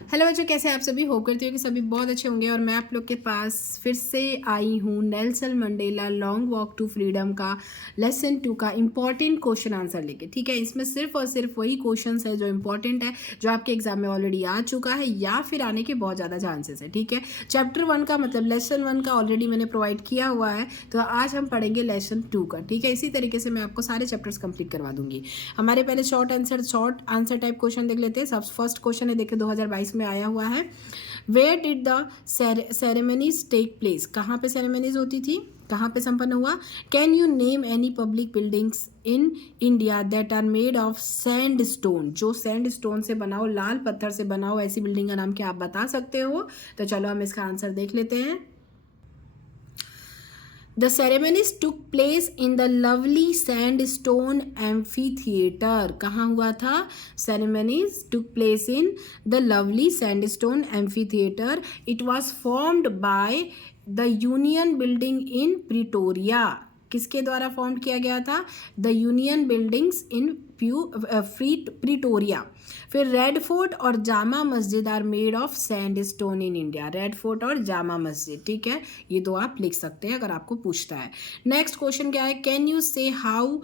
Hello बच्चों, कैसे हैं आप सभी। होप करती हूँ कि सभी बहुत अच्छे होंगे। और मैं आप लोग के पास फिर से आई हूँ Nelson Mandela long walk to freedom का लेसन 2 का इम्पॉर्टेंट क्वेश्चन आंसर लेके। ठीक है, इसमें सिर्फ और सिर्फ वही क्वेश्चंस है जो इम्पॉर्टेंट है, जो आपके एग्जाम में ऑलरेडी आ चुका है या फिर आने के बहुत ज़्यादा चांसेस है। ठीक है, चैप्टर 1 का मतलब लेसन 1 का ऑलरेडी मैंने प्रोवाइड किया हुआ है, तो आज हम पढ़ेंगे लेसन 2 का। ठीक है, इसी तरीके से मैं आपको सारे चैप्टर्स कंप्लीट करवा दूंगी। हमारे पहले शॉर्ट आंसर टाइप क्वेश्चन देख लेते हैं। सब फर्स्ट क्वेश्चन है, देखिए 2022 में आया हुआ है। Where did the ceremonies take place, कहाँ पे सेरेमनीज होती थी, कहाँ पे संपन्न हुआ। Can you name any public buildings in India that are made of sand stone, जो सैंड स्टोन से बना हो, लाल पत्थर से बना हो, ऐसी बिल्डिंग का नाम क्या आप बता सकते हो। तो चलो हम इसका आंसर देख लेते हैं। The ceremonies took place in the lovely sandstone amphitheater. कहाँ हुआ था। Ceremonies took place in the lovely sandstone amphitheater. It was formed by the Union Building in Pretoria. किसके द्वारा फॉर्म किया गया था। The union buildings in Pretoria. फिर Red Fort और Jama Masjid are made of sand stone in India. Red Fort और जामा मस्जिद, ठीक है, ये दो आप लिख सकते हैं अगर आपको पूछता है। नेक्स्ट क्वेश्चन क्या है। Can you say how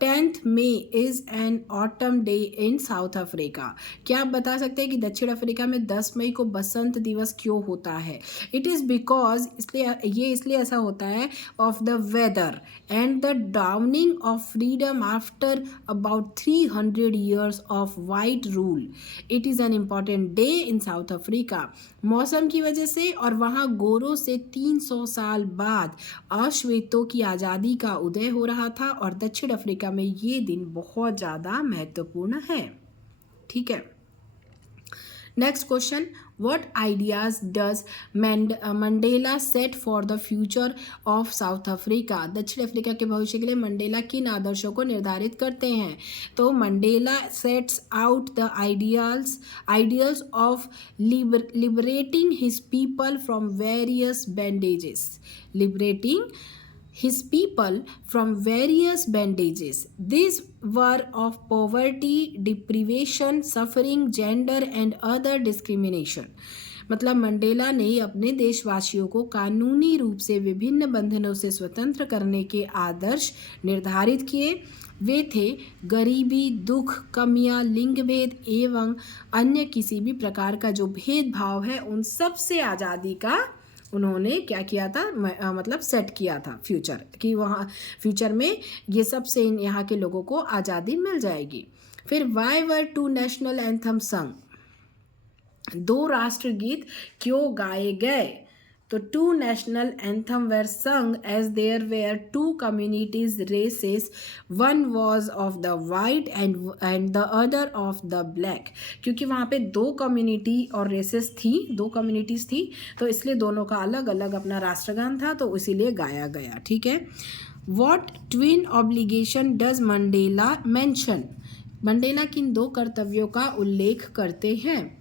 10th May is an autumn day in South Africa. क्या आप बता सकते हैं कि दक्षिण अफ्रीका में 10 मई को बसंत दिवस क्यों होता है। इट इज़ बिकॉज, इसलिए ऐसा होता है, of the weather and the downing of freedom after about 300 years of white rule. It is an important day in South Africa. मौसम की वजह से और वहाँ गोरों से 300 साल बाद अश्वेतों की आज़ादी का उदय हो रहा था, और दक्षिण अफ्रीका में ये दिन बहुत ज़्यादा महत्वपूर्ण है। ठीक है, next question. What ideas does Mandela set for the future of South Africa? दक्षिण अफ्रीका के भविष्य के लिए मंडेला किन आदर्शों को निर्धारित करते हैं। तो Mandela sets out the ideals of liberating his people from various bandages. Liberating his people from various bandages. These were of poverty, deprivation, suffering, gender and other discrimination. मतलब मंडेला ने अपने देशवासियों को कानूनी रूप से विभिन्न बंधनों से स्वतंत्र करने के आदर्श निर्धारित किए। वे थे गरीबी, दुख, कमियां, लिंग भेद एवं अन्य किसी भी प्रकार का जो भेदभाव है, उन सब से आज़ादी का उन्होंने क्या किया था, मतलब सेट किया था फ्यूचर, कि वहाँ फ्यूचर में ये सब से यहाँ के लोगों को आज़ादी मिल जाएगी। फिर वाई वर 2 नेशनल एंथम संग, 2 राष्ट्रगीत क्यों गाए गए। तो 2 national anthem were sung as there were 2 communities races, one was of the white and the other of the black. क्योंकि वहाँ पे 2 कम्युनिटी और रेसेस थी, 2 कम्युनिटीज़ थी, तो इसलिए दोनों का अलग अलग अपना राष्ट्रगान था, तो इसीलिए गाया गया। ठीक है, what twin obligation does Mandela mention. Mandela किन 2 कर्तव्यों का उल्लेख करते हैं।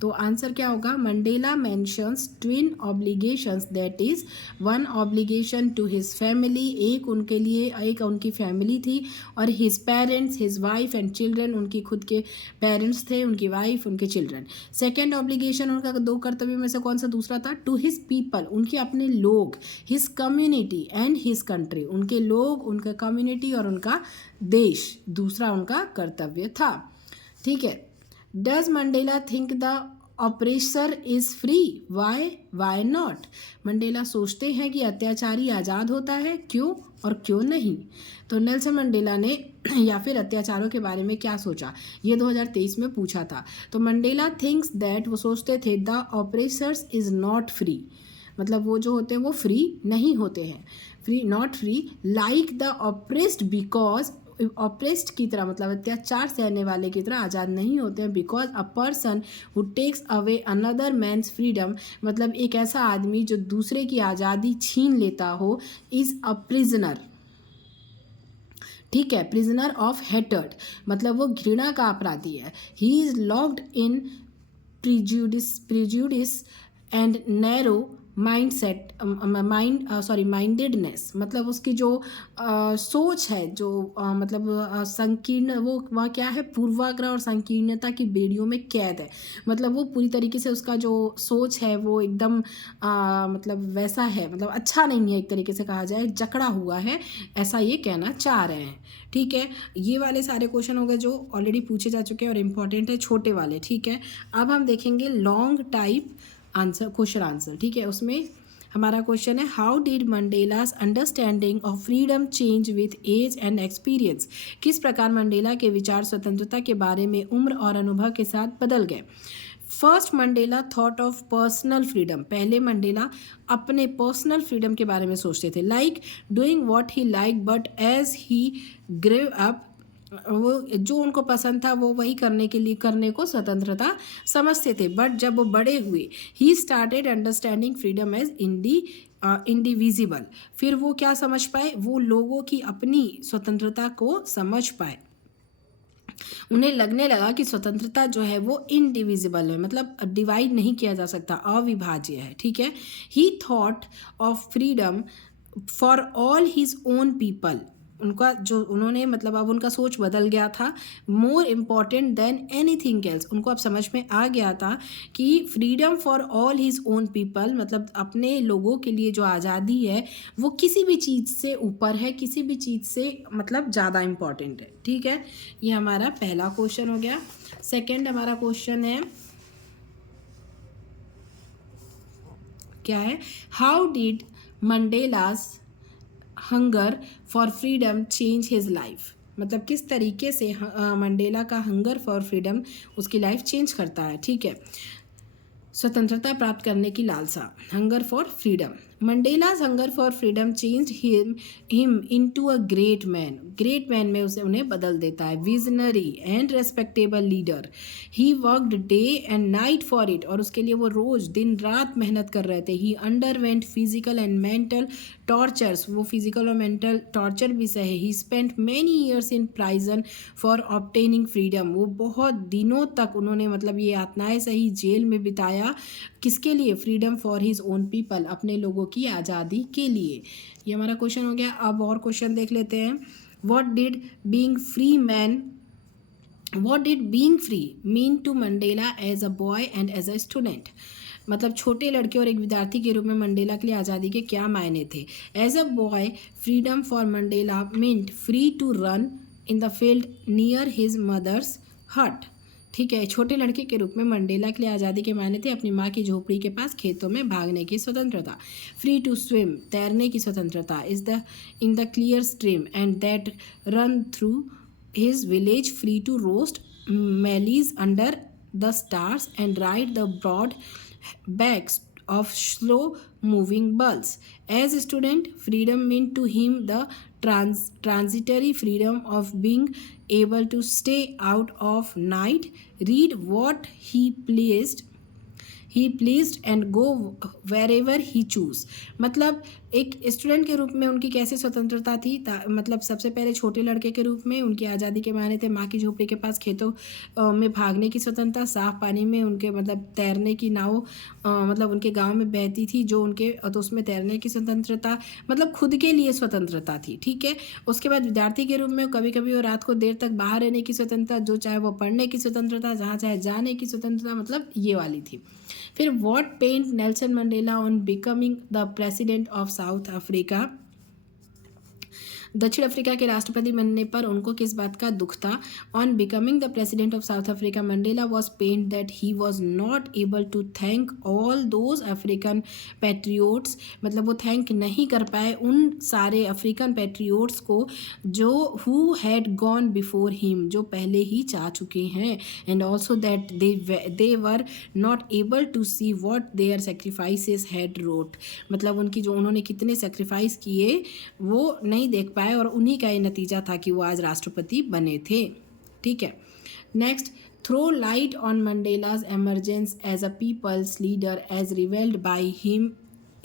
तो आंसर क्या होगा। Mandela mentions twin obligations, that is 1 obligation to his family, एक उनके लिए, एक उनकी फैमिली थी, और his parents, his wife and children, उनकी खुद के पेरेंट्स थे, उनकी वाइफ, उनके चिल्ड्रन। सेकेंड ऑब्लिगेशन उनका 2 कर्तव्य में से कौन सा दूसरा था। टू हिज पीपल, उनके अपने लोग, his community and his country, उनके लोग, उनका कम्युनिटी और उनका देश, दूसरा उनका कर्तव्य था। ठीक है, does Mandela think the oppressor is free, why not. Mandela सोचते हैं कि अत्याचारी आज़ाद होता है, क्यों और क्यों नहीं। तो नेल्सन मंडेला ने या फिर अत्याचारों के बारे में क्या सोचा, ये 2023 में पूछा था। तो मंडेला थिंक्स दैट, वो सोचते थे, the oppressors is not free, मतलब वो जो होते हैं वो फ्री नहीं होते हैं, free not free, like the oppressed, because oppressed की तरह, मतलब अत्याचार सहने वाले की तरह आज़ाद नहीं होते हैं। Because a person who takes away another man's freedom, मतलब एक ऐसा आदमी जो दूसरे की आज़ादी छीन लेता हो, इज़ अ प्रिजनर। ठीक है, प्रिजनर ऑफ हेटर्ड, मतलब वो घृणा का अपराधी है। He is locked in prejudice and narrow mindedness, मतलब उसकी जो सोच है, जो मतलब संकीर्ण, वो वह क्या है, पूर्वाग्रह और संकीर्णता की बेड़ियों में कैद है। मतलब वो पूरी तरीके से उसका जो सोच है वो एकदम मतलब वैसा है, मतलब अच्छा नहीं है, एक तरीके से कहा जाए जकड़ा हुआ है, ऐसा ये कहना चाह रहे हैं। ठीक है, ये वाले सारे क्वेश्चन हो गए जो ऑलरेडी पूछे जा चुके हैं और इम्पॉर्टेंट है, छोटे वाले। ठीक है, अब हम देखेंगे long type answer, question answer. ठीक है, उसमें हमारा क्वेश्चन है, how did Mandela's understanding of freedom change with age and experience. किस प्रकार मंडेला के विचार स्वतंत्रता के बारे में उम्र और अनुभव के साथ बदल गए। First Mandela thought of personal freedom. पहले मंडेला अपने पर्सनल फ्रीडम के बारे में सोचते थे, like doing what he like, but as he grew up, वो जो उनको पसंद था वो वही करने को स्वतंत्रता समझते थे। बट जब वो बड़े हुए, he started understanding freedom as indivisible. फिर वो क्या समझ पाए, वो लोगों की अपनी स्वतंत्रता को समझ पाए। उन्हें लगने लगा कि स्वतंत्रता जो है वो इनडिविजिबल है, मतलब डिवाइड नहीं किया जा सकता, अविभाज्य है। ठीक है, ही thought of freedom for all his own people. उनका जो उन्होंने मतलब अब उनका सोच बदल गया था। More important than anything else, उनको अब समझ में आ गया था कि freedom for all his own people, मतलब अपने लोगों के लिए जो आज़ादी है वो किसी भी चीज़ से ऊपर है, किसी भी चीज़ से मतलब ज़्यादा इम्पॉर्टेंट है। ठीक है, ये हमारा पहला क्वेश्चन हो गया। सेकंड हमारा क्वेश्चन है, क्या है, how did Mandela's hunger for freedom change his life. मतलब किस तरीके से मंडेला का हंगर फॉर फ्रीडम उसकी लाइफ चेंज करता है। ठीक है, स्वतंत्रता प्राप्त करने की लालसा, hunger for freedom. Mandela's hunger for freedom changed him into a great man. Great man में उसे उन्हें बदल देता है। Visionary and respectable leader. He worked day and night for it, और उसके लिए वो रोज दिन रात मेहनत कर रहे थे। He underwent physical and mental tortures, वो फिजिकल और मेंटल टॉर्चर भी सहे। He spent many years in prison for obtaining freedom, वो बहुत दिनों तक उन्होंने मतलब ये यातनाएं सही, जेल में बिताया। किसके लिए, freedom for his own people, अपने लोगों की आज़ादी के लिए। ये हमारा क्वेश्चन हो गया। अब और क्वेश्चन देख लेते हैं। What did being free mean to Mandela as a boy and as a student. मतलब छोटे लड़के और एक विद्यार्थी के रूप में मंडेला के लिए आज़ादी के क्या मायने थे। As a boy, freedom for Mandela meant free to run in the field near his mother's hut. ठीक है, छोटे लड़के के रूप में मंडेला के लिए आज़ादी के मायने थे अपनी माँ की झोपड़ी के पास खेतों में भागने की स्वतंत्रता। फ्री टू स्विम, तैरने की स्वतंत्रता, is the in the clear stream and that run through his village. Free to roast mealies under the stars and ride the broad backs of slow moving bulls. As a student, freedom meant to him the transitory freedom of being able to stay out of night, read what he pleased and go wherever he choose। मतलब एक student के रूप में उनकी कैसे स्वतंत्रता थी, मतलब सबसे पहले छोटे लड़के के रूप में उनकी आज़ादी के मायने थे माँ की झोपड़ी के पास खेतों में भागने की स्वतंत्रता, साफ पानी में उनके मतलब तैरने की नाव मतलब उनके गांव में बहती थी जो उनके, तो उसमें तैरने की स्वतंत्रता, मतलब खुद के लिए स्वतंत्रता थी। ठीक है, उसके बाद विद्यार्थी के रूप में कभी कभी वो रात को देर तक बाहर रहने की स्वतंत्रता, जो चाहे वो पढ़ने की स्वतंत्रता, जहाँ चाहे जाने की स्वतंत्रता, मतलब ये वाली थी। फिर what pained Nelson Mandela on becoming the president of South Africa. दक्षिण अफ्रीका के राष्ट्रपति बनने पर उनको किस बात का दुख था। On becoming the president of South Africa, Mandela was pained that he was not able to thank all those African patriots. मतलब वो थैंक नहीं कर पाए उन सारे अफ्रीकन पैट्रियोट्स को जो who had gone before him, जो पहले ही जा चुके हैं। And also that they were not able to see what their sacrifices had wrought. मतलब उनकी जो उन्होंने कितने सेक्रीफाइस किए वो नहीं देख पाए, और उन्हीं का ये नतीजा था कि वो आज राष्ट्रपति बने थे। ठीक है, next, throw light on Mandela's emergence as a people's leader as revealed by him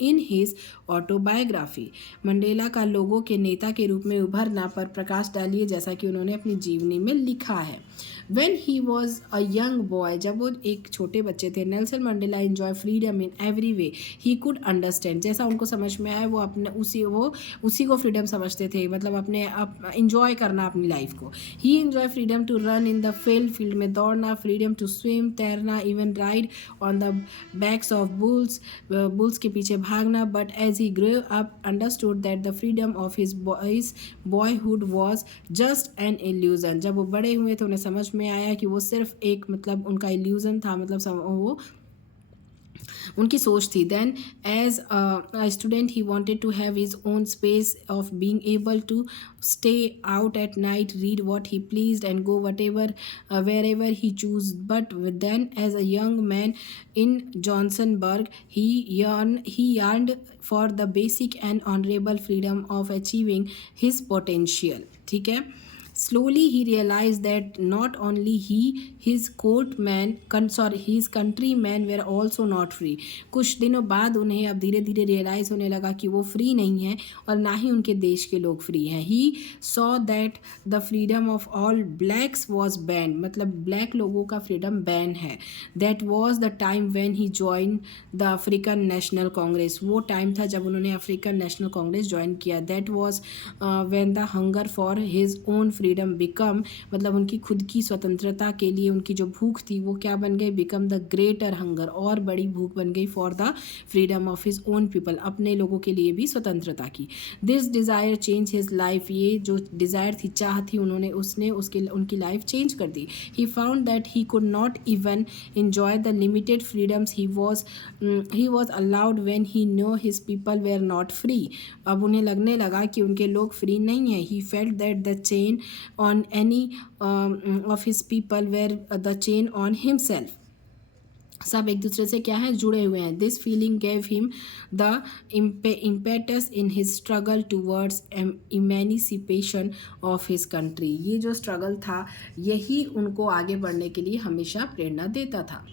in his autobiography. Mandela का लोगों के नेता के रूप में उभरना पर प्रकाश डालिए जैसा कि उन्होंने अपनी जीवनी में लिखा है। When he was a young boy, जब वो एक छोटे बच्चे थे, Nelson Mandela enjoy freedom in every way he could understand, जैसा उनको समझ में आया वो अपने उसी को फ्रीडम समझते थे, मतलब अपने इंजॉय करना अपनी लाइफ को। He enjoy freedom to run in the field में दौड़ना, फ्रीडम टू स्विम तैरना, even ride on the backs of bulls के पीछे भागना। But as he grow up understood that the freedom of his boyhood was just an illusion, जब वो बड़े हुए तो उन्हें समझ में आया कि वो सिर्फ एक मतलब उनका इल्यूजन था, मतलब वो उनकी सोच थी। Then as a student he wanted to have his own space of being able to stay out at night, read what he pleased and go whatever wherever he chose. But then as a young man in Johnsonburg he yearned for the basic and honorable freedom of achieving his potential. ठीक है। Slowly he realized that not only his his countrymen were also not free. कुछ दिनों बाद उन्हें अब धीरे धीरे realise होने लगा कि वो फ्री नहीं है और ना ही उनके देश के लोग फ्री हैं। He saw that the freedom of all blacks was banned, मतलब ब्लैक लोगों का फ्रीडम बैन है। That was the time when he joined the African National Congress, वो टाइम था जब उन्होंने अफ्रीकन नेशनल कांग्रेस ज्वाइन किया। That was when the hunger for his own freedom become, मतलब उनकी खुद की स्वतंत्रता के लिए उनकी जो भूख थी वो क्या बन गई, बिकम द ग्रेटर हंगर, और बड़ी भूख बन गई for the freedom of his own people, अपने लोगों के लिए भी स्वतंत्रता की। This desire change his life, ये जो डिज़ायर थी, चाह थी, उसने उनकी लाइफ चेंज कर दी। He found that he could not even enjoy the limited freedoms he was allowed when he knew his people were not free. अब उन्हें लगने लगा कि उनके लोग फ्री नहीं हैं। He felt that the chain on any of his people were the chain on himself. सब एक दूसरे से क्या है, जुड़े हुए हैं। This feeling gave him the impetus in his struggle towards emancipation of his country. ये जो स्ट्रगल था यही उनको आगे बढ़ने के लिए हमेशा प्रेरणा देता था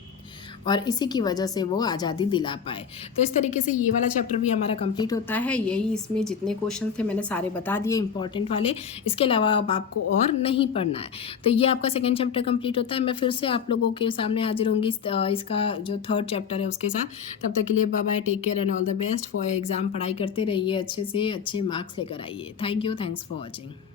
और इसी की वजह से वो आज़ादी दिला पाए। तो इस तरीके से ये वाला चैप्टर भी हमारा कंप्लीट होता है। यही इसमें जितने क्वेश्चन थे मैंने सारे बता दिए इंपॉर्टेंट वाले, इसके अलावा अब आपको और नहीं पढ़ना है। तो ये आपका सेकंड चैप्टर कंप्लीट होता है। मैं फिर से आप लोगों के सामने हाजिर होंगी इसका जो थर्ड चैप्टर है उसके साथ। तब तक के लिए bye bye, take care and all the best for exam. पढ़ाई करते रहिए अच्छे से, अच्छे मार्क्स लेकर आइए। Thank you, thanks for watching.